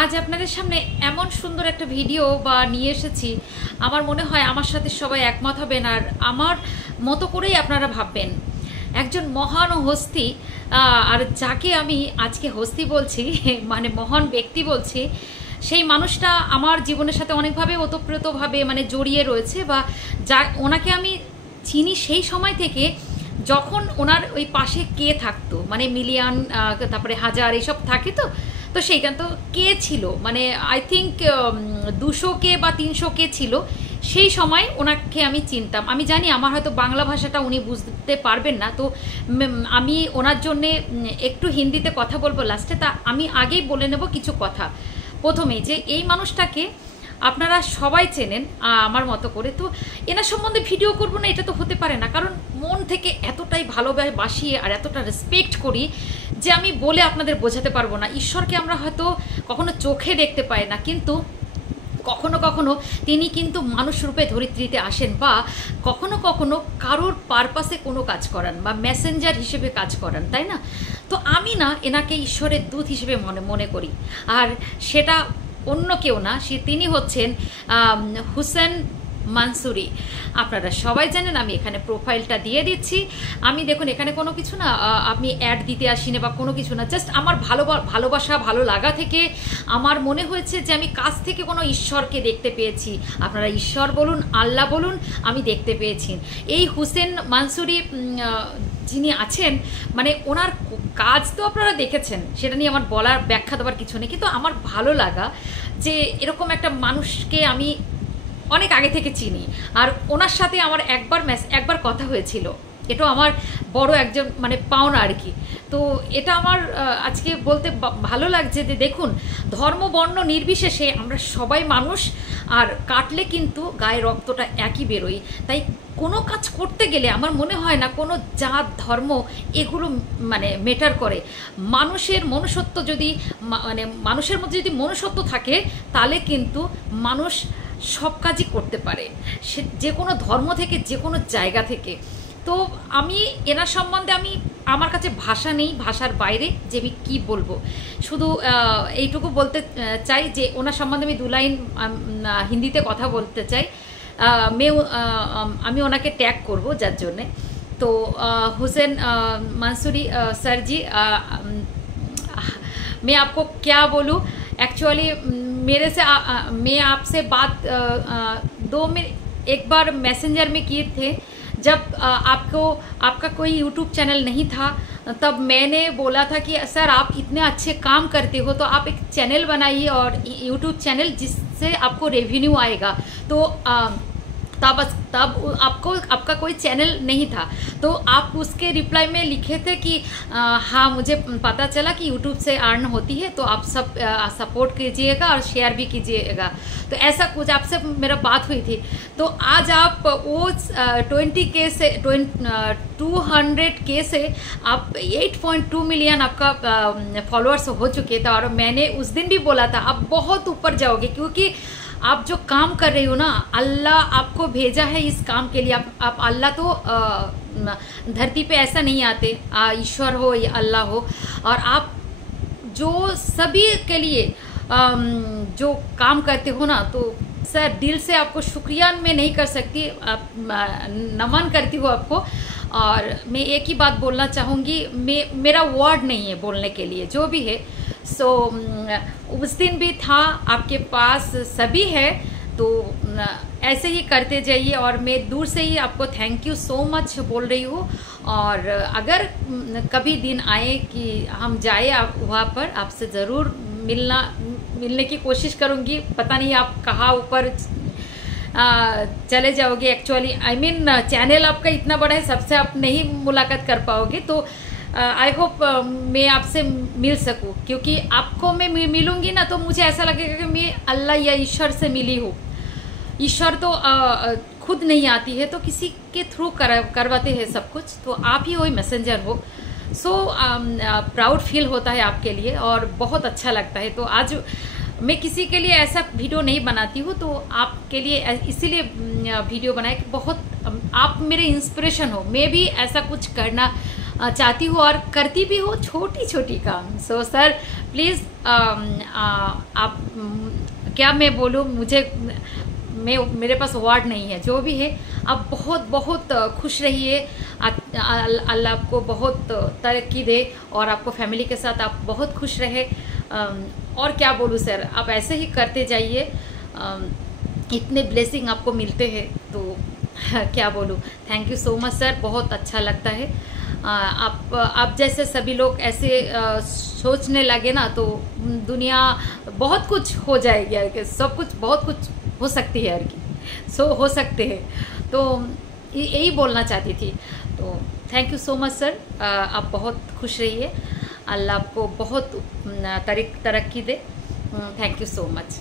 আজ আপনাদের সামনে এমন সুন্দর একটা ভিডিও নিয়ে এসেছি। আমার মনে হয় আমার সাথে সবাই একমত হবেন আর আমার মতো করেই আপনারা ভাববেন। একজন মহান হস্তি, আর যাকে আমি আজকে হস্তি বলছি মানে মহান ব্যক্তি বলছি, সেই মানুষটা আমার জীবনের সাথে অনেকভাবে ওতপ্রোতভাবে জড়িয়ে রয়েছে, বা যা ওনাকে আমি চিনি সেই সময় থেকে যখন ওনার ওই পাশে কে থাকতো, মিলিয়ন তারপরে হাজার এইসব থাকে তো তো সেইখান তো কে ছিল, আই থিঙ্ক 200 কে বা 300 কে ছিল সেই সময় ওনাকে আমি চিনতাম। আমি জানি আমার হয়তো বাংলা ভাষাটা উনি বুঝতে পারবেন না, তো আমি ওনার জন্যে একটু হিন্দিতে কথা বলবো লাস্টে। তা আমি আগেই বলে নেব কিছু কথা প্রথমেই, যে এই মানুষটাকে আপনারা সবাই চেনেন আমার মতো করে। তো এনার সম্বন্ধে ভিডিও করব না এটা তো হতে পারে না, কারণ মন থেকে এতটাই ভালোবাসি আর এতটা রেসপেক্ট করি যে আমি বলে আপনাদের বোঝাতে পারবো না। ঈশ্বরকে আমরা হয়তো কখনো চোখে দেখতে পাই না, কিন্তু কখনো কখনো তিনি কিন্তু মানুষ রূপে ধরিত্রীতে আসেন, বা কখনো কখনো কারোর পারপাসে কোনো কাজ করান বা মেসেঞ্জার হিসেবে কাজ করান, তাই না? তো আমি না এনাকে ঈশ্বরের দূত হিসেবে মনে করি, আর সেটা অন্য কেউ না, তিনি হচ্ছেন হুসেন মানসুরি। আপনারা সবাই জানেন, আমি এখানে প্রোফাইলটা দিয়ে দিচ্ছি। আমি দেখুন এখানে কোনো কিছু না, আমি অ্যাড দিতে আসি না বা কোনো কিছু না, জাস্ট আমার ভালোবাসা ভালো লাগা থেকে আমার মনে হয়েছে যে আমি কাছ থেকে কোনো ঈশ্বরকে দেখতে পেয়েছি। আপনারা ঈশ্বর বলুন, আল্লাহ বলুন, আমি দেখতে পেয়েছি। এই হুসেন মানসুরি যিনি আছেন, ওনার কাজ তো আপনারা দেখেছেন, সেটা নিয়ে আমার বলার ব্যাখ্যা দেওয়ার কিছু নেই, কিন্তু আমার ভালো লাগা যে এরকম একটা মানুষকে আমি অনেক আগে থেকে চিনি, আর ওনার সাথে আমার একবার কথা হয়েছিল। এটাও আমার বড় একজন পাওনা আর কি। তো এটা আমার আজকে বলতে ভালো লাগছে যে দেখুন, ধর্ম বর্ণ নির্বিশেষে আমরা সবাই মানুষ, আর কাটলে কিন্তু গায়ে রক্তটা একই বেরোয়। তাই কোনো কাজ করতে গেলে আমার মনে হয় না কোনো জাত ধর্ম এগুলো মেটার করে। মানুষের মনুষ্যত্ব যদি মানুষের মধ্যে যদি মনুষ্যত্ব থাকে, তাহলে কিন্তু মানুষ সব কাজই করতে পারে, সে যে কোনো ধর্ম থেকে, যে কোনো জায়গা থেকে। তো আমি এনার সম্বন্ধে আমার কাছে ভাষা নেই, ভাষার বাইরে যে আমি কী বলবো। শুধু এইটুকু বলতে চাই যে ওনার সম্বন্ধে আমি 2 লাইন হিন্দিতে কথা বলতে চাই। আমি ওনাকে ট্যাগ করব যার জন্যে। তো हुसैन मंसूरी सर जी, मैं आपको क्या बोलूँ एक्चुअली, मेरे से मैं आपसे बात 2 मिनट एक बार मैसेंजर में किए थे, जब आपका कोई यूट्यूब चैनल नहीं था, तब मैंने बोला था कि सर आप इतने अच्छे काम करते हो तो आप एक चैनल बनाइए, और यूट्यूब चैनल जिससे आपको रेवेन्यू आएगा। तो तब आपका कोई चैनल नहीं था, तो आप उसके रिप्लाई में लिखे थे कि हाँ मुझे पता चला कि यूट्यूब से अर्न होती है, तो आप सब सपोर्ट कीजिएगा और शेयर भी कीजिएगा। तो ऐसा कुछ आपसे मेरा बात हुई थी। तो आज आप वो 20K से 200K से आप 8.2 मिलियन आपका फॉलोअर्स हो चुके थे, और मैंने उस दिन भी बोला था आप बहुत ऊपर जाओगे, क्योंकि आप जो काम कर रही हो ना, अल्लाह आपको भेजा है इस काम के लिए। आप अल्लाह तो धरती पे ऐसा नहीं आते, ईश्वर हो या अल्लाह हो, और आप जो सभी के लिए जो काम करते हो ना, तो सर दिल से आपको शुक्रिया मैं नहीं कर सकती, नमन करती हूँ आपको। और मैं एक ही बात बोलना चाहूँगी, मेरा वर्ड नहीं है बोलने के लिए, जो भी है सो उस दिन भी था, आपके पास सभी है, तो ऐसे ही करते जाइए। और मैं दूर से ही आपको थैंक यू सो मच बोल रही हूँ। और अगर कभी दिन आए कि हम जाए वहाँ पर, आपसे ज़रूर मिलने की कोशिश करूँगी। पता नहीं आप कहाँ ऊपर चले जाओगे। एक्चुअली आई मीन चैनल आपका इतना बड़ा है, सबसे आप नहीं मुलाकात कर पाओगे, तो आई होप मैं आपसे मिल सकूं, क्योंकि आपको मैं मिलूंगी ना तो मुझे ऐसा लगेगा कि मैं अल्लाह या ईश्वर से मिली हूँ। ईश्वर तो खुद नहीं आती है, तो किसी के थ्रू करवाते हैं सब कुछ, तो आप ही वही मैसेंजर हो। सो प्राउड फील होता है आपके लिए और बहुत अच्छा लगता है। तो आज मैं किसी के लिए ऐसा वीडियो नहीं बनाती हूँ, तो आपके लिए इसीलिए वीडियो बनाए कि बहुत आप मेरे इंस्पिरेशन हो, मैं भी ऐसा कुछ करना चाहती हूँ और करती भी हूँ छोटी छोटी काम। सो सर प्लीज़ आप क्या मैं बोलूँ, मेरे पास वर्ड नहीं है। जो भी है आप बहुत बहुत खुश रहिए, अल्लाह आपको बहुत तरक्की दे और आपको फैमिली के साथ आप बहुत खुश रहे। और क्या बोलूँ सर, आप ऐसे ही करते जाइए, इतने ब्लेसिंग आपको मिलते हैं तो क्या बोलूँ। Thank you so much sir, बहुत अच्छा लगता है। आप जैसे सभी लोग ऐसे सोचने लगे ना तो दुनिया बहुत कुछ हो जाएगी यार, कि सब कुछ बहुत कुछ हो सकती है यार की, सो हो सकते हैं। तो यही बोलना चाहती थी। तो thank you so much sir, आप बहुत खुश रहिए, अल्लाह आपको बहुत तरक्की दे। Thank you so much.